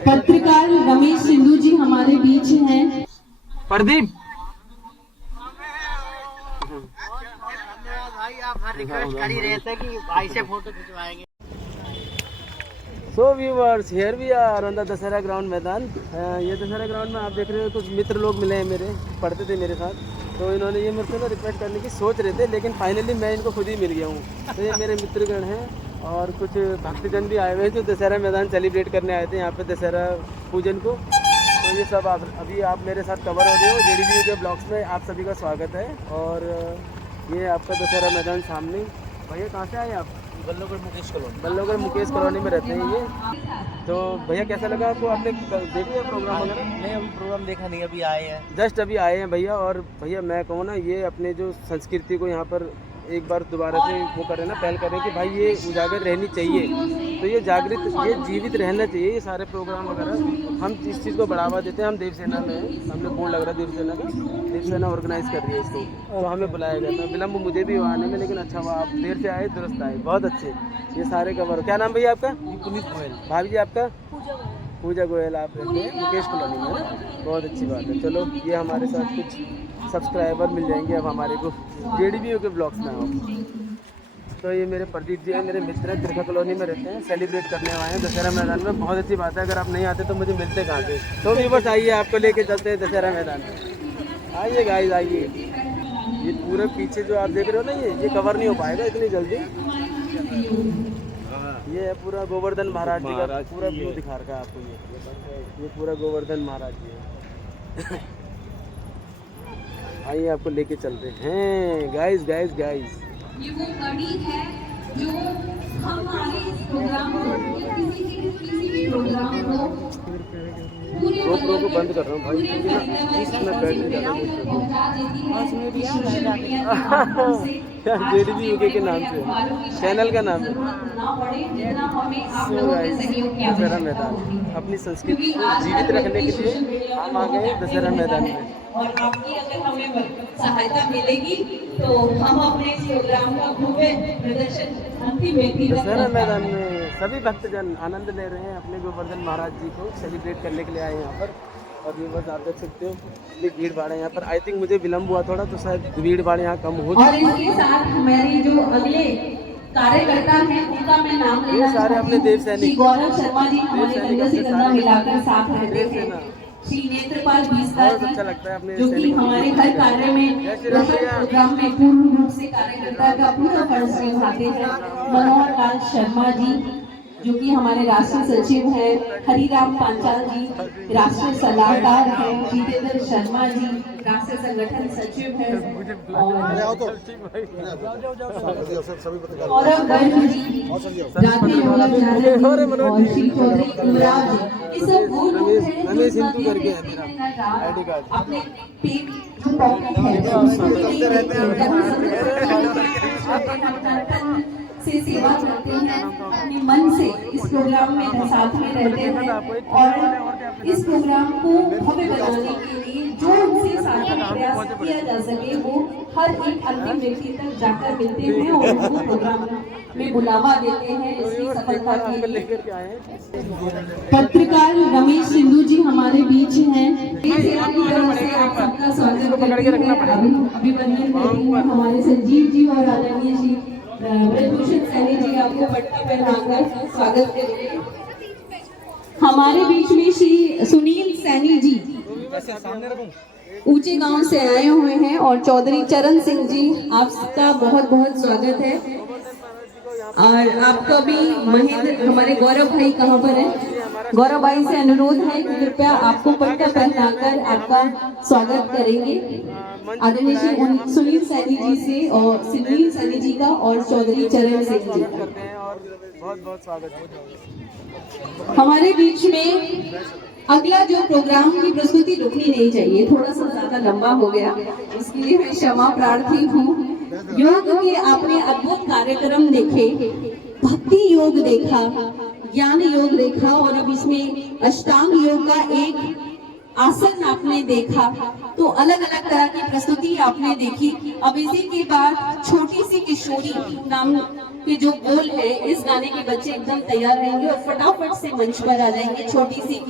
पत्रकार रमेश सिंधु जी हमारे बीच हैं। प्रदीप भाई आप हर रिक्वेस्ट कर ही रहे थे कि भाई से फोटो खिंचवाएंगे। So viewers, here we are on the Dussehra ground मैदान। ये दशहरा ग्राउंड में आप देख रहे हो कुछ मित्र लोग मिले हैं मेरे, पढ़ते थे मेरे साथ, तो इन्होंने ये मेरे से ना रिक्वेस्ट करने की सोच रहे थे, लेकिन फाइनली मैं इनको खुद ही मिल गया हूँ। तो ये मेरे मित्रगण हैं और कुछ भक्तजन भी आए हुए हैं जो दशहरा मैदान सेलिब्रेट करने आए थे यहाँ पे दशहरा पूजन को। तो ये सब अभी आप मेरे साथ कवर हो रहे हो JDBU के ब्लॉग्स में। आप सभी का स्वागत है। और ये आपका दशहरा मैदान सामने। भैया कहाँ से आए आप? बल्लोगढ़ मुकेश कॉलोनी। बल्लोगढ़ मुकेश कॉलोनी में रहते हैं ये। तो भैया कैसा लगा आपको? आपने देख लिया प्रोग्राम वगैरह? नहीं, अभी प्रोग्राम देखा नहीं, अभी आए हैं, जस्ट अभी आए हैं भैया। और भैया मैं कहूँ ना, ये अपने जो संस्कृति को यहाँ पर एक बार दोबारा से वो करें ना, पहल करें कि भाई ये उजागर रहनी चाहिए। तो ये जागृत, ये जीवित रहना चाहिए। ये सारे प्रोग्राम वगैरह हम इस चीज़ को बढ़ावा देते हैं। हम देवसेना में हैं, हमने बोर्ड लग रहा है देवसेना का, देवसेना ऑर्गेनाइज कर रही है इसको, तो हमें बुलाया गया था। विलम्ब मुझे भी हुआ आने में, लेकिन अच्छा हुआ आप देर से आए, दुरुस्त आए, बहुत अच्छे। ये सारे कवर। क्या नाम भैया आपका? पुनीत गोयल। भाभी जी आपका? पूजा गोयल। आप रहते हैं मुकेश कॉलोनी में ना, बहुत अच्छी बात है। चलो, ये हमारे साथ कुछ सब्सक्राइबर मिल जाएंगे अब हमारे को JDBU के ब्लॉग्स में आओ। तो ये मेरे प्रदीप जी हैं, मेरे मित्र हैं, तिरखा कॉलोनी में रहते हैं, सेलिब्रेट करने आए हैं दशहरा मैदान में। बहुत अच्छी बात है, अगर आप नहीं आते तो मुझे मिलते कहाँ से। तो भी बस आइए, आपको लेके चलते हैं दशहरा मैदान में। आइए गाइस, आइए। ये पूरे पीछे जो आप देख रहे हो ना, ये कवर नहीं हो पाएगा इतनी जल्दी। ये है पूरा गोवर्धन महाराज जी का पूरा व्यू दिखा रखा है आपको। ये पूरा गोवर्धन महाराज जी है। आइए, आपको लेके चलते हैं गाइस, गाइस, गाइस। ये वो कड़ी है जो हमारे इस प्रोग्राम को, किसी भी प्रोग्राम को पूरे GoPro को बंद कर रहा हूँ भाई, क्योंकि ना इसमें बैटरी ज़्यादा JDBU के नाम से, चैनल का नाम है। दशहरा मैदान अपनी संस्कृति को जीवित रखने के लिए हम आ गए दशहरा मैदान में। और आपकी अगर हमें सहायता मिलेगी तो हम अपने इस प्रोग्राम का भव्य प्रदर्शन अंतिम व्यक्तिगत दशहरा मैदान में सभी भक्तजन आनंद ले रहे हैं अपने गोवर्धन महाराज जी को सेलिब्रेट करने के लिए आए यहाँ पर। और ये बस आप देख सकते हो, इतनी भीड़ भाड़ है यहाँ पर। आई थिंक मुझे विलम्ब हुआ थोड़ा, तो शायद भीड़ भाड़ यहाँ कम हो और इसके साथ हमारे जो अगले कार्यकर्ता हैं उनका मैं नाम लेना सारे अपने देव सैनिक गौरव शर्मा जी हमारे गंगा से गंगा मिलाकर साथ रहते हैं। श्री नेत्रपाल बीसदार जी, अच्छा लगता है अपने जो कि हमारे हर कार्य में, हर प्रोग्राम में पूर्ण रूप से कार्यकर्ता का पूरा फर्ज निभाते हैं। मनोहर लाल शर्मा जी, जो कि हमारे राष्ट्रीय सचिव हैं। हरिराम पांचाल जी राष्ट्रीय सलाहकार हैं। जितेंद्र शर्मा जी राष्ट्रीय संगठन सचिव हैं। और गर्ग जी, राधे वल्लभ यादव जी और श्री चौधरी युवराज जी, ये सब वो लोग हैं रमेश जो हिंदू करके है मेरा ID कार्ड। अपने पेट जो पॉकेट है उसको से सेवा करते हैं, अपने मन से इस प्रोग्राम में साथ में रहते हैं। और इस प्रोग्राम को भव्य बनाने के लिए जो उनसे सार्थक प्रयास किया जा सके वो हर एक अंतिम व्यक्ति तक जाकर मिलते हैं और उनको प्रोग्राम में बुलावा देते हैं इसकी सफलता के लिए। पत्रकार रमेश सिंधु जी हमारे बीच हैं। आप सबका स्वागत करते हैं। अभिनंदन करती हूँ हमारे संजीव जी और आदरणीय जी ब्रजभूषण सैनी जी, आपको पट्टा पहनाकर स्वागत करेंगे। हमारे बीच में श्री सुनील सैनी जी ऊंचे गांव से आए हुए हैं और चौधरी चरण सिंह जी, आपका बहुत बहुत स्वागत है। और आपका भी महेंद्र, हमारे गौरव भाई कहाँ पर है? गौरव भाई से अनुरोध है कि कृपया आपको पट्टा पहनाकर आपका स्वागत करेंगे। आदरणीय श्री सुनील सैनी जी से और सुनील सैनी जी का और चौधरी चरण सिंह जी का बहुत बहुत स्वागत है। हमारे बीच में अगला जो प्रोग्राम की प्रस्तुति रुकनी नहीं चाहिए, थोड़ा सा ज्यादा लंबा हो गया, इसके लिए मैं क्षमा प्रार्थी हूँ। योग के आपने अद्भुत कार्यक्रम देखे, भक्ति योग देखा, ज्ञान योग देखा और अब इसमें अष्टांग योग का एक आसन आपने देखा, तो अलग अलग तरह की प्रस्तुति आपने देखी। अब इसी के बाद छोटी सी किशोरी नाम के जो बोल है, इस गाने के बच्चे एकदम तैयार रहेंगे और फटाफट से मंच पर आ जाएंगे। छोटी सी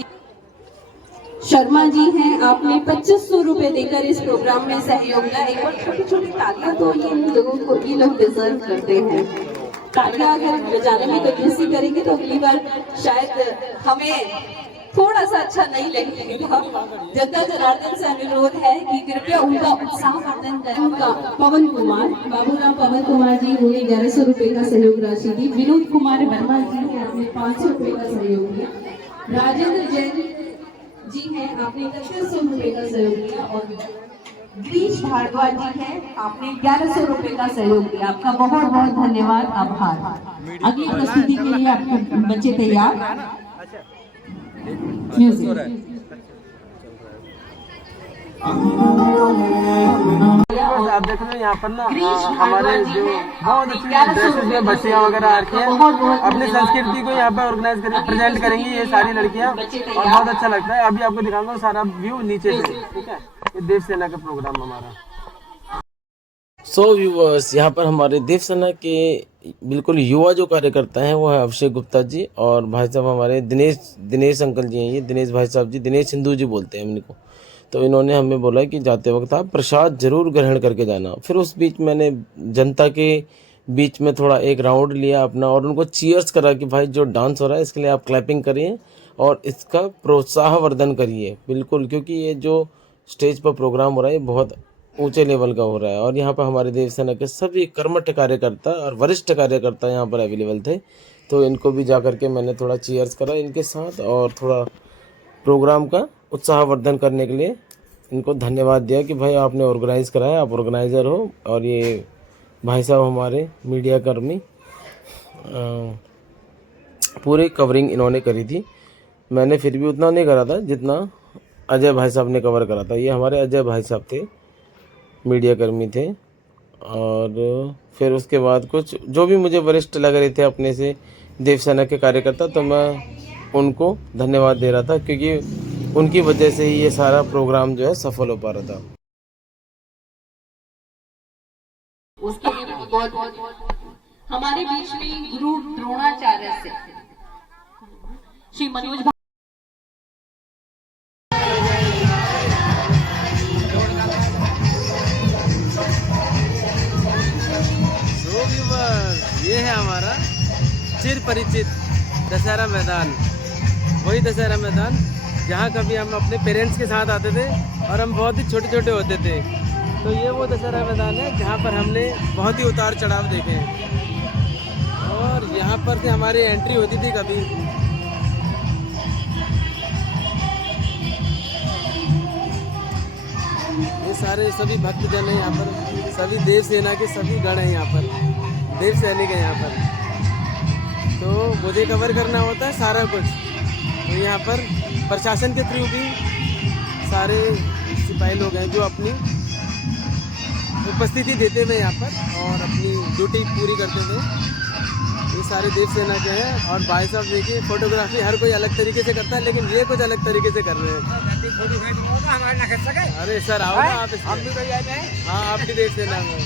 शर्मा जी हैं, आपने 2500 रुपए देकर इस प्रोग्राम में सहयोग दिया। एक बार छोटी छोटी तालियां तो ये लोगों को, ये लोग डिजर्व करते हैं। तालियां अगर बजाने में कंजूसी करेंगे तो अगली बार शायद हमें थोड़ा सा अच्छा नहीं लगेगा। जनता जनार्दन से अनुरोध है कि कृपया उनका उत्साहवर्धन करें। उनका पवन कुमार, बाबूराम पवन कुमार जी, उन्होंने 1100 रुपए का सहयोग राशि दी। विनोद कुमार वर्मा जी ने आपने 500 रुपए का सहयोग दिया। राजेंद्र जैन जी हैं, आपने 3100 रुपए का सहयोग दिया। और गिरीश भारद्वाज जी हैं, आपने 1100 रुपए का सहयोग दिया। आपका बहुत बहुत धन्यवाद, आभार। अगली प्रस्तुति के लिए आपके बच्चे तैयार। म्यूजिक। आप देख रहे हैं यहाँ पर ना हमारे जो बहुत अच्छी ड्रेसेस में बच्चियाँ वगैरह आती हैं, अपनी संस्कृति को यहाँ पर ऑर्गेनाइज करेंगे, प्रेजेंट करेंगी ये सारी लड़कियाँ, और बहुत अच्छा लगता है। अभी आपको दिखाऊंगा सारा व्यू नीचे से, ठीक है। ये देव सेना का प्रोग्राम हमारा। सो व्यूअर्स, यहाँ पर हमारे देव सेना के बिल्कुल युवा जो कार्यकर्ता हैं वो है अभिषेक गुप्ता जी, और भाई साहब हमारे दिनेश अंकल जी हैं। ये दिनेश भाई साहब जी, दिनेश हिंदू जी बोलते हैं इनको। तो इन्होंने हमें बोला कि जाते वक्त आप प्रसाद जरूर ग्रहण करके जाना। फिर उस बीच मैंने जनता के बीच में थोड़ा एक राउंड लिया अपना, और उनको चीयर्स करा कि भाई जो डांस हो रहा है इसके लिए आप क्लैपिंग करिए और इसका प्रोत्साहवर्धन करिए बिल्कुल, क्योंकि ये जो स्टेज पर प्रोग्राम हो रहा है ये बहुत ऊंचे लेवल का हो रहा है। और यहाँ पर हमारे देव सेना के सभी कर्मठ कार्यकर्ता और वरिष्ठ कार्यकर्ता यहाँ पर अवेलेबल थे, तो इनको भी जा करके मैंने थोड़ा चीयर्स करा इनके साथ, और थोड़ा प्रोग्राम का उत्साहवर्धन करने के लिए इनको धन्यवाद दिया कि भाई आपने ऑर्गेनाइज़ कराया, आप ऑर्गेनाइज़र हो। और ये भाई साहब हमारे मीडिया कर्मी, पूरे कवरिंग इन्होंने करी थी। मैंने फिर भी उतना नहीं करा था जितना अजय भाई साहब ने कवर करा था। ये हमारे अजय भाई साहब थे, मीडिया कर्मी थे। और फिर उसके बाद कुछ जो भी मुझे वरिष्ठ लग रहे थे अपने से देव सेना के कार्यकर्ता, तो मैं उनको धन्यवाद दे रहा था, क्योंकि उनकी वजह से ही ये सारा प्रोग्राम जो है सफल हो पा रहा था। उसके लिए बहुत हमारे बीच में गुरु द्रोणाचार्य से श्री मनोज ये है हमारा चिर परिचित दशहरा मैदान, वही दशहरा मैदान जहाँ कभी हम अपने पेरेंट्स के साथ आते थे और हम बहुत ही छोटे छोटे होते थे। तो ये वो दशहरा मैदान है जहाँ पर हमने बहुत ही उतार चढ़ाव देखे हैं, और यहाँ पर से हमारी एंट्री होती थी कभी। ये सारे सभी भक्तजन हैं यहाँ पर, सभी देव सेना के सभी गण हैं यहाँ पर, देव सैनिक हैं यहाँ पर। तो मुझे कवर करना होता है सारा कुछ, तो यहाँ पर प्रशासन के थ्रू भी सारे सिपाही लोग हैं जो अपनी उपस्थिति देते हुए यहाँ पर और अपनी ड्यूटी पूरी करते थे। ये सारे देव सेना के हैं। और भाई साहब देखिए, फोटोग्राफी हर कोई अलग तरीके से करता है, लेकिन ये कुछ अलग तरीके से कर रहे हैं। अरे सर आओ ना आप, हाँ आपकी देव सेना में।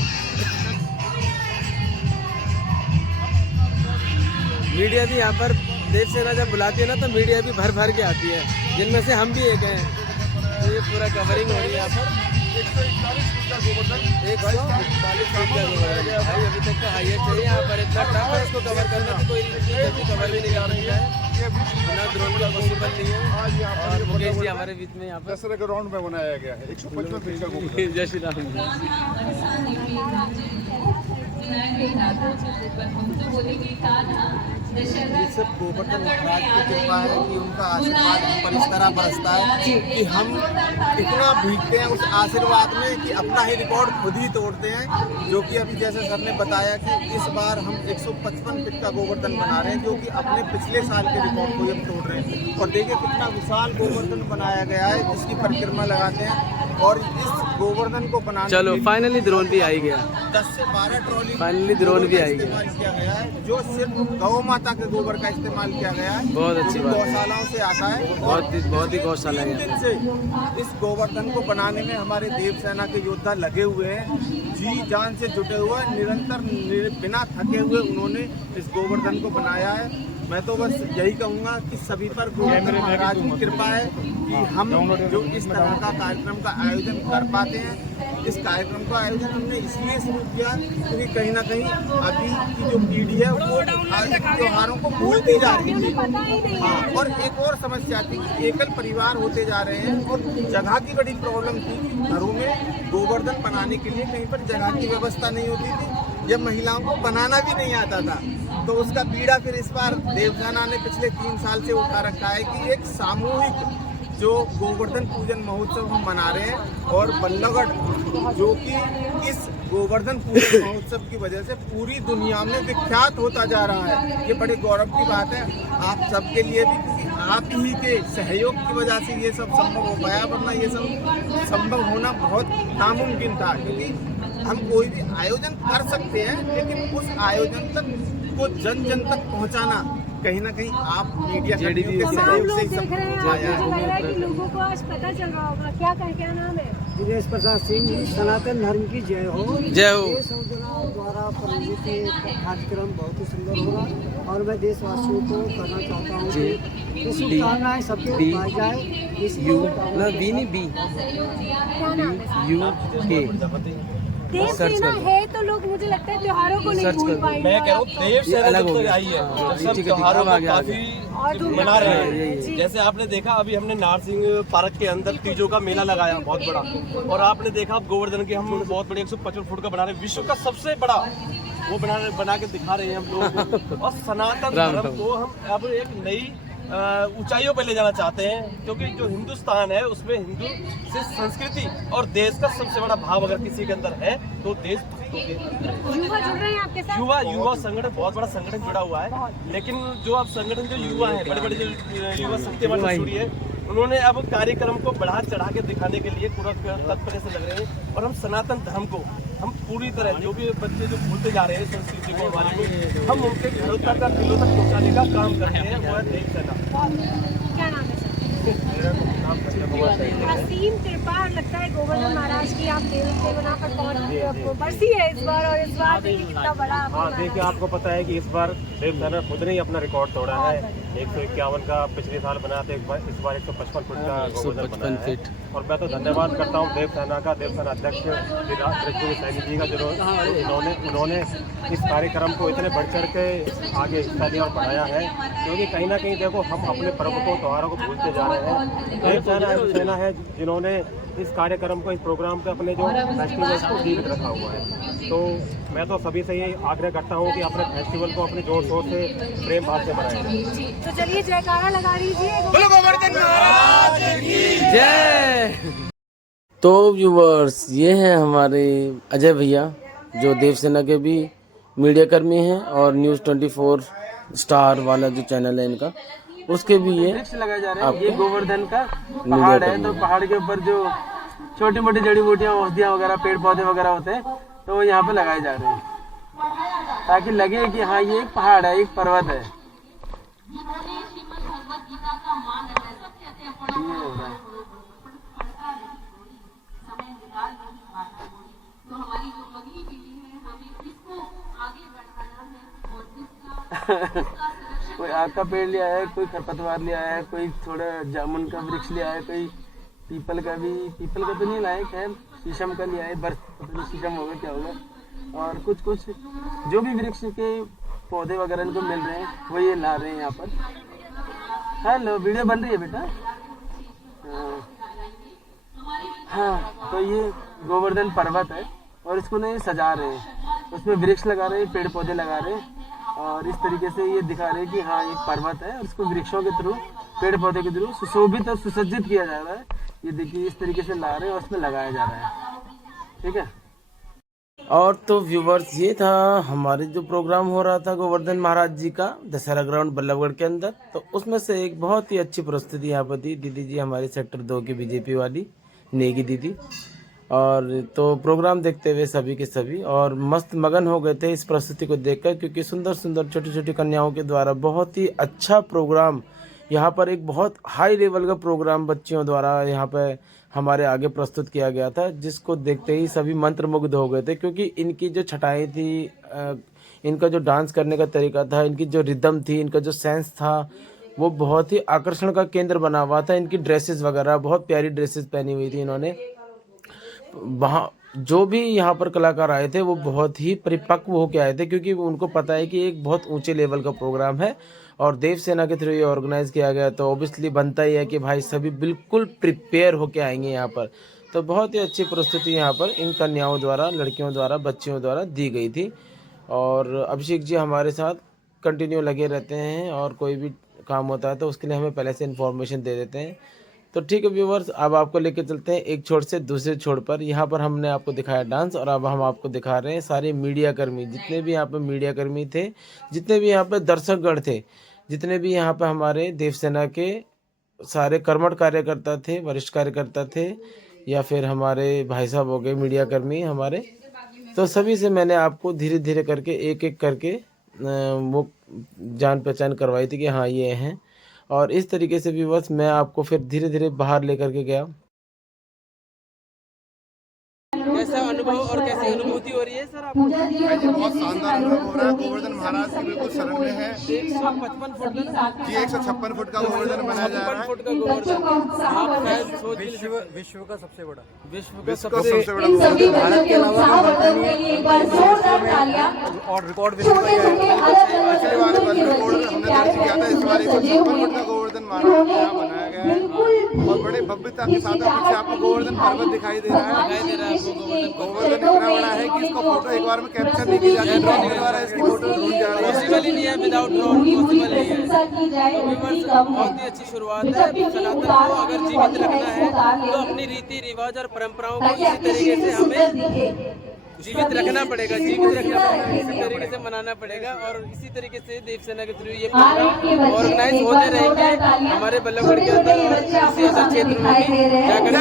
मीडिया भी यहाँ पर देव सेना जब बुलाती है ना, तो मीडिया भी भर भर के आती है, जिनमें से हम भी एक हैं। तो ये पूरा कवरिंग हो रही है यहाँ पर। 141 फीट का गोवर्धन भाई अभी तक का हाईएस्ट है यहाँ पर। इतना टफ है इसको कवर करना, तो कोई कवर भी नहीं कर रहा है, बिना ड्रोन का पॉसिबल नहीं है। और मुकेश जी हमारे बीच में यहाँ पर दशहरा के राउंड में बनाया गया है 155 फीट का गोवर्धन। जय श्री राम। ये सब गोवर्धन महाराज की कृपा है कि उनका आशीर्वाद हम पर इस तरह बरसता है कि हम इतना भीगते हैं उस आशीर्वाद में कि अपना ही रिकॉर्ड खुद ही तोड़ते हैं। जो कि अभी जैसे सर ने बताया कि इस बार हम 155 फीट का गोवर्धन बना रहे हैं, जो कि अपने पिछले साल के रिकॉर्ड को हम तोड़ रहे हैं। और देखिए कितना विशाल गोवर्धन बनाया गया है, जिसकी परिक्रमा लगाते हैं। और इस गोवर्धन को बनाने, चलो फाइनली ड्रोन भी आ गया, 10 से 12 ट्रॉली फाइनली ड्रोन भी आ गया। इस्तेमाल किया गया है, जो सिर्फ गौ माता माता के गोबर का इस्तेमाल किया गया है। बहुत अच्छी बात है। गौशालाओं से आता है। बहुत ही गौशाला है। 3 दिन से इस गोवर्धन को बनाने में हमारे देव सेना के योद्धा लगे हुए हैं, जी जान से जुटे हुए हैं, निरंतर बिना थके हुए उन्होंने इस गोवर्धन को बनाया है। मैं तो बस यही कहूँगा कि सभी पर गोवर्धन महाराज की कृपा है कि हम जो इस तरह का कार्यक्रम का आयोजन कर पाते हैं। इस कार्यक्रम का आयोजन हमने इसलिए शुरू किया क्योंकि कहीं ना कहीं अभी की जो पीढ़ी है वो त्योहारों को भूलती जा रही थी। हाँ, और एक और समस्या थी कि एकल परिवार होते जा रहे हैं और जगह की बड़ी प्रॉब्लम थी कि घरों में गोवर्धन बनाने के लिए कहीं पर जगह की व्यवस्था नहीं होती थी, जब महिलाओं को बनाना भी नहीं आता था। तो उसका पीड़ा फिर इस बार देवसेना ने पिछले 3 साल से उठा रखा है कि एक सामूहिक जो गोवर्धन पूजन महोत्सव हम मना रहे हैं। और बल्लभगढ़ जो कि इस गोवर्धन पूजन महोत्सव की वजह से पूरी दुनिया में विख्यात होता जा रहा है, ये बड़े गौरव की बात है आप सबके लिए भी, क्योंकि आप ही के सहयोग की वजह से ये सब संभव हो पाया, वरना ये सब संभव होना बहुत नामुमकिन था। क्योंकि हम कोई भी आयोजन कर सकते हैं, लेकिन उस आयोजन तक को जन जन तक पहुंचाना कहीं ना कहीं आप मीडिया कर्मियों के सहयोग से ही संभव आया है। लोगों को आज पता चल रहा होगा। क्या नाम है? दिनेश प्रसाद सिंह जी। सनातन धर्म की जय हो। जय हो। देश और जनाब द्वारा प्रायोजित कार्यक्रम बहुत ही सुंदर होगा और मैं देशवासियों को करना चाहता हूँ कि शुभकामनाएं सबके पाई जाए। क्या नाम है? UK देवसेना है तो लोग मुझे लगता है त्योहारों को नहीं भूल पाएंगे। मैं कह रहा हूँ देवसेना अलग जब हो तक गया। आई है हाँ, सब ठीक है, त्योहारों ठीक है, को आगे, काफी मना रहे हैं। जैसे आपने देखा अभी हमने नारसिंह पार्क के अंदर तीजों का मेला लगाया बहुत बड़ा, और आपने देखा अब गोवर्धन के हम बहुत बड़े 155 फुट का बना रहे हैं, विश्व का सबसे बड़ा वो बना के दिखा रहे हैं हम लोग। और सनातन धर्म को हम अब एक नई ऊंचाइयों पर ले जाना चाहते हैं, क्योंकि जो हिंदुस्तान है उसमें हिंदू से संस्कृति और देश का सबसे बड़ा भाव अगर किसी के अंदर है तो देश युवा जुड़ रहे हैं आपके साथ। युवा संगठन बहुत बड़ा संगठन जुड़ा हुआ है, लेकिन जो अब संगठन जो युवा है बड़े बड़े जो युवा शक्ति जुड़ी है, उन्होंने अब कार्यक्रम को बढ़ा चढ़ा के दिखाने के लिए पूरा तत्पर से लग रहे हैं। और हम सनातन धर्म को हम पूरी तरह जो भी बच्चे जो भूलते जा रहे हैं संस्कृति को हमारी को, हम उनके घरों तक दिलों तक पहुँचाने का काम कर रहे हैं। वो है देवसेना। क्या नाम है? असीम कृपा और लगता है गोवर्धन महाराज की आप देवना पर बहुत बरसी है इस बार, और इस बार देखिए कितना बड़ा। हाँ देखिए, आपको पता है कि इस बार देवसेना खुद ने ही अपना रिकॉर्ड तोड़ा है। 151 का पिछले साल बनाया था, इस बार 155 फुट का गोवर्धन बनाया है। और मैं तो धन्यवाद करता हूँ देवसेना का, देवसेना अध्यक्ष सैनी जी का, जो उन्होंने इस कार्यक्रम को इतने बढ़ चढ़ के आगे हिस्सा लिया और बढ़ाया है। क्योंकि कहीं ना कहीं देखो हम अपने पर्व को त्योहारों को भूलते जा रहे हैं। देवसेना है जिन्होंने इस कार्यक्रम को, इस प्रोग्राम को, अपने जो फेस्टिवल को जीवित रखा हुआ है। तो मैं तो सभी से ये आग्रह करता हूँ कि अपने फेस्टिवल को अपने जोर शोर से प्रेम भाव से मनाएं। तो चलिए जयकारा लगा लीजिए। जय। तो व्यूवर्स, ये हैं हमारे अजय भैया जो देवसेना के भी मीडिया कर्मी हैं और न्यूज़ 24 स्टार वाला जो चैनल है इनका, उसके भी ये वृक्ष लगाए जा रहे हैं। ये गोवर्धन का पहाड़ है, तो पहाड़ के ऊपर जो छोटी मोटी जड़ी बूटियां, औषधियां वगैरह, पेड़ पौधे वगैरह होते हैं, तो वो यहाँ पे लगाए जा रहे हैं ताकि लगे कि हाँ ये एक पहाड़ है, एक पर्वत है। कोई आग का पेड़ लिया है, कोई खरपतवार लिया है, कोई थोड़ा जामुन का वृक्ष लिया है, कोई पीपल का तो नहीं लाया, खैर शीशम का लिया है, बर्फ पता नहीं शीशम होगा क्या होगा। और कुछ जो भी वृक्ष के पौधे वगैरह इनको मिल रहे हैं वो ये ला रहे हैं यहाँ पर। हेलो, वीडियो बन रही है बेटा? हाँ, तो ये गोवर्धन पर्वत है और इसको ना ये सजा रहे हैं, उसमें वृक्ष लगा रहे हैं, पेड़ पौधे लगा रहे हैं, और इस तरीके से ये दिखा रहे हैं कि हाँ एक पर्वत है और इसको वृक्षों के थ्रू, पेड़ पौधे के थ्रू सुशोभित और सुसज्जित किया जा रहा है। ये देखिए इस तरीके से ला रहे हैं और उसमें लगाया जा रहा है। ठीक है। और तो व्यूवर्स, ये था हमारे जो प्रोग्राम हो रहा था गोवर्धन महाराज जी का दशहरा ग्राउंड बल्लभगढ़ के अंदर। तो उसमें से एक बहुत ही अच्छी प्रस्तुति यहाँ पर थी दीदी जी, हमारे सेक्टर 2 की बीजेपी वाली नेगी दीदी। और तो प्रोग्राम देखते हुए सभी के सभी और मस्त मगन हो गए थे इस प्रस्तुति को देखकर, क्योंकि सुंदर सुंदर छोटी छोटी कन्याओं के द्वारा बहुत ही अच्छा प्रोग्राम, यहाँ पर एक बहुत हाई लेवल का प्रोग्राम बच्चियों द्वारा यहाँ पर हमारे आगे प्रस्तुत किया गया था, जिसको देखते ही सभी मंत्रमुग्ध हो गए थे। क्योंकि इनकी जो छटाई थी, इनका जो डांस करने का तरीका था, इनकी जो रिदम थी, इनका जो सेंस था, वो बहुत ही आकर्षण का केंद्र बना हुआ था। इनकी ड्रेसेस वगैरह बहुत प्यारी ड्रेसेस पहनी हुई थी इन्होंने। वहाँ जो भी यहाँ पर कलाकार आए थे वो बहुत ही परिपक्व होकर आए थे, क्योंकि उनको पता है कि एक बहुत ऊंचे लेवल का प्रोग्राम है और देव सेना के थ्रू ये ऑर्गेनाइज किया गया, तो ऑब्वियसली बनता ही है कि भाई सभी बिल्कुल प्रिपेयर होके आएंगे यहाँ पर। तो बहुत ही अच्छी प्रस्तुति यहाँ पर इन कन्याओं द्वारा, लड़कियों द्वारा, बच्चियों द्वारा दी गई थी। और अभिषेक जी हमारे साथ कंटिन्यू लगे रहते हैं और कोई भी काम होता है तो उसके लिए हमें पहले से इन्फॉर्मेशन दे देते हैं। तो ठीक है व्यूवर्स, अब आपको लेके चलते हैं एक छोर से दूसरे छोर पर। यहाँ पर हमने आपको दिखाया डांस और अब हम आपको दिखा रहे हैं सारे मीडिया कर्मी, जितने भी यहाँ पर मीडिया कर्मी थे, जितने भी यहाँ पर दर्शकगण थे, जितने भी यहाँ पर हमारे देव सेना के सारे कर्मठ कार्यकर्ता थे, वरिष्ठ कार्यकर्ता थे, या फिर हमारे भाई साहब हो गए मीडिया कर्मी हमारे, तो सभी से मैंने आपको धीरे धीरे करके एक एक करके वो जान पहचान करवाई थी कि हाँ ये हैं। और इस तरीके से भी बस मैं आपको फिर धीरे धीरे बाहर लेकर के गया। कैसा अनुभव और कैसी अनुभूति हो रही है सर आपको? बहुत शानदार अनुभव हो रहा है। गोवर्धन महाराज की बिल्कुल शरण में है। 155 फुट जी 156 फुट का गोवर्धन बनाया जा रहा है। फुट का गोवर्धन आप शायद सोच भी नहीं सकते। विश्व का सबसे बड़ा विश्व का सबसे सबसे बड़ा गोवर्धन भारत के अलावा और रिकॉर्ड विश्व का पिछले बार वर्ल्ड रिकॉर्ड हमने दर्ज किया था। इस बार 156 फुट का गोवर्धन महाराज यहाँ बनाया गया है। बहुत बड़े भव्यता के साथ पीछे आपको गोवर्धन पर्वत दिखाई दे रहा है। गोवर्धन इतना बड़ा है कि इसका फोटो एक बार में कैप्चर नहीं की जाती। ड्रोन के द्वारा इसकी फोटो ड्रोन जा रही है। पॉसिबल ही नहीं है, विदाउट ड्रोन पॉसिबल नहीं है। तो व्यूअर्स, बहुत ही अच्छी शुरुआत है। सनातन को अगर जीवित रखना है तो अपनी रीति रिवाज और परंपराओं को इसी तरीके से हमें जीवित रखना पड़ेगा, जीवित रखना पड़ेगा, इसी तरीके से मनाना पड़ेगा। और इसी तरीके से देव सेना के थ्रू ये प्रोग्राम ऑर्गेनाइज होते रहेंगे हमारे बल्लभगढ़ के अंदर, इसी अंदर क्षेत्र में भी जाकर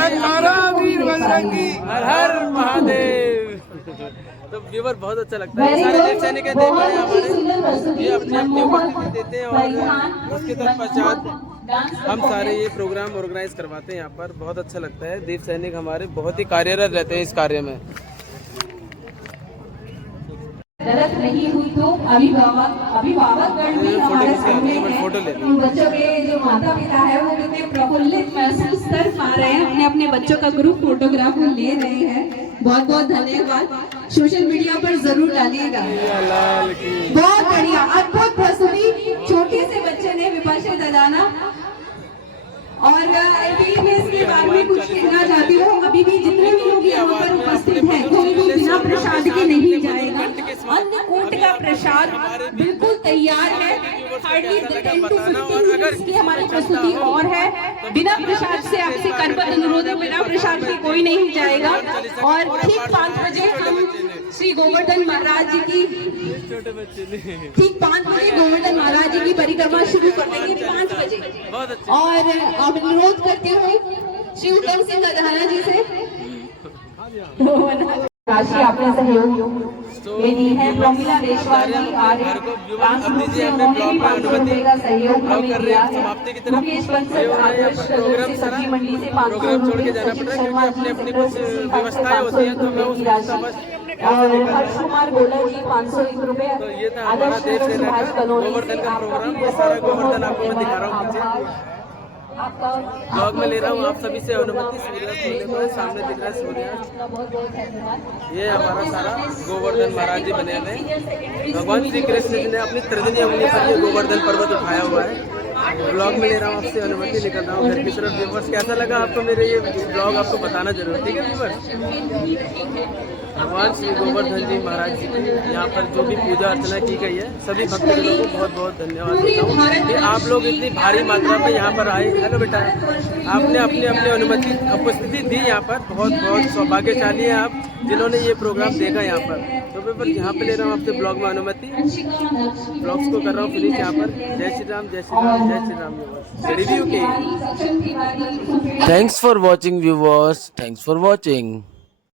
हर हर महादेव। तो व्यूवर बहुत अच्छा लगता है। सारे देव सैनिक देख रहे हैं हमारे, ये अपनी अपनी उपस्थिति देते हैं और उसके तत्पश्चात हम सारे ये प्रोग्राम ऑर्गेनाइज करवाते हैं यहाँ पर। बहुत अच्छा लगता है। देव सैनिक हमारे बहुत ही कार्यरत रहते हैं इस कार्य में। गलत नहीं हुई तो अभिभावकगण भी हमारे सामने हैं। बच्चों के जो माता पिता है वो कितने प्रफुल्लित महसूस कर पा रहे हैं, अपने अपने बच्चों का ग्रुप फोटोग्राफ ले रहे हैं। बहुत बहुत धन्यवाद। सोशल मीडिया पर जरूर डालिएगा। बहुत बढ़िया अद्भुत प्रस्तुति छोटे से बच्चे ने विपाशा ददाना। और अभी मैं इसके बारे में कुछ कहना चाहती हूँ। अभी भी जितने भी लोग यहाँ पर उपस्थित हैं कोई भी बिना प्रसाद के नहीं जाएगा। अन्नकूट का प्रसाद बिल्कुल तैयार है। हार्डली 10 to 15 मिनट्स की हमारी प्रस्तुति और है। बिना प्रसाद से आपसे करबद्ध अनुरोध है, बिना प्रसाद के कोई नहीं जाएगा। और ठीक 5 बजे हम श्री गोवर्धन महाराज जी की ठीक 5 बजे गोवर्धन महाराज जी की परिक्रमा शुरू कर देंगे 5 बजे। और अब अनुरोध करती हूँ श्री उत्तम सिंह गधाना जी से राशि आपने सहयोग ये दी है। प्रमिला देशवाल जी आ रहे हैं, सहयोग हमें दिया है। मुकेश बंसल आदर्श सब्जी मंडी से 500 रुपए, सचिन शर्मा जी और हर्ष कुमार गोला जी 501 रुपए, आदर्श सुभाष कलोनी से ब्लॉग में ले रहा हूँ आप सभी से अनुमति। सामने दिख रहा है सूर्य, ये हमारा सारा गोवर्धन महाराज जी बने हुए हैं। भगवान श्री कृष्ण जी ने अपनी तर्जनी उंगली पर ये गोवर्धन पर्वत उठाया हुआ है। ब्लॉग में ले रहा हूँ आपसे अनुमति, निकल रहा हूँ घर की तरफ। व्यूवर्स कैसा लगा आपको मेरे ये ब्लॉग, आपको बताना जरूर, ठीक है व्यूवर्स। भगवान श्री गोवर्धन जी महाराज जी की यहाँ पर जो भी पूजा अर्चना की गई है, सभी भक्तजनों को बहुत बहुत धन्यवाद देता हूँ कि आप लोग इतनी भारी मात्रा में यहाँ पर आए। हेलो बेटा, आपने अपनी अपनी अनुमति उपस्थिति दी यहाँ पर। बहुत बहुत सौभाग्यशाली हैं आप जिन्होंने ये प्रोग्राम देखा यहाँ पर। तो मैं बस यहाँ पे ले रहा हूँ आपसे ब्लॉग में अनुमति। ब्लॉग्स को कर रहा हूँ फिनिश यहाँ पर। जय श्री राम, जय श्री राम, जय Shri Ram viewers. Thanks for watching viewers, thanks for watching.